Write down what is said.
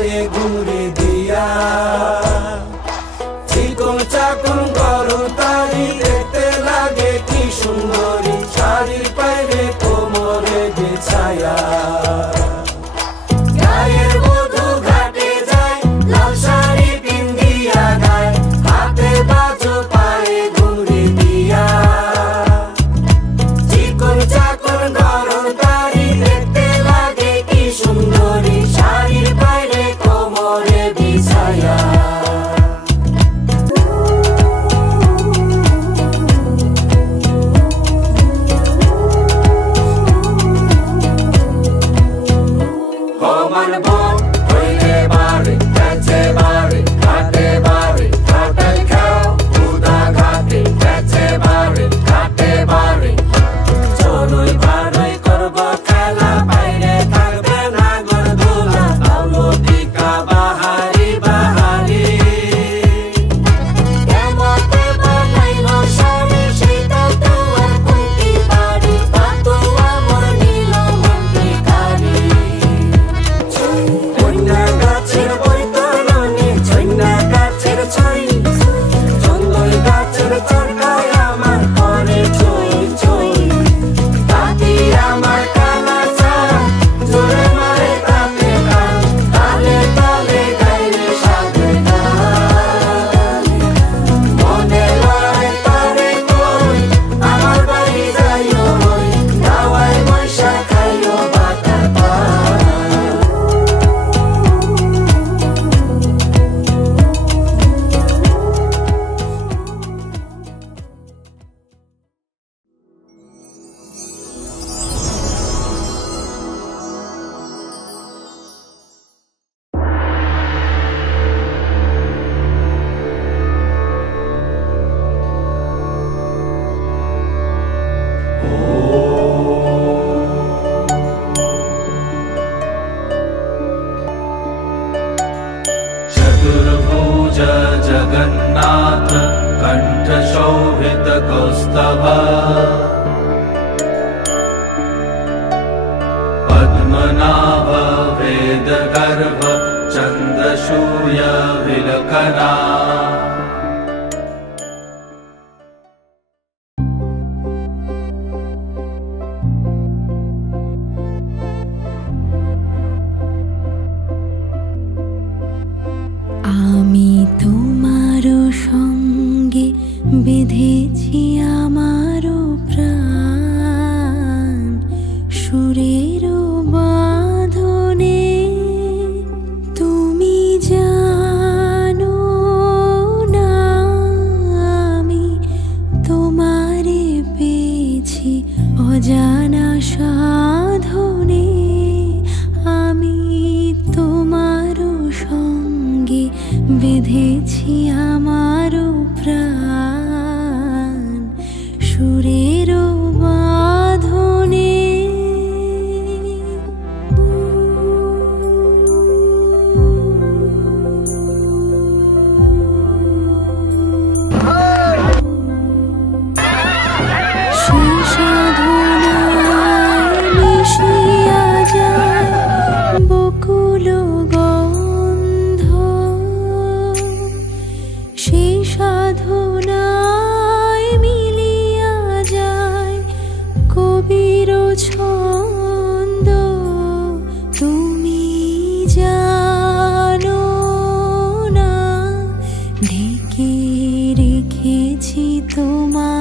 পায়ে ঘুরে দিয়া চিকন চাকন গরম তারি দেখতে লাগে কি সুন্দরী শাড়ির পায়ে কোমরে বিছায়া গায়ের বধূ ঘাটে যায় লাল শাড়ি পিন্দিয়া গায় হাতে বাজো পায়ে ঘুরে দিয়া চিকন চাকন গরম তারি দেখতে লাগে কি সুন্দরী শাড়ির পায়ে কোমরে বিছায়া जगन्नाथ कंठ शोभित कौस्तभ पद्मनाभ वेद गर्भ चंद्रसूर्य विलकना বেঁধেছি আমারও প্রাণ সুরের বাঁধনে তুমি জানো না আমি তোমারে পেয়েছি অজানা সাধনে আমি তোমারও সঙ্গে বেঁধেছি আমারও প্রাণ সুরের বাঁধনে সেই সাধনায় মিশিয়া যায় বকুল গন্ধ সেই সাধনায় মিলিয়া যায় কবির ছন্দ তুমি জানো না ঢেকে রেখেছি তোমার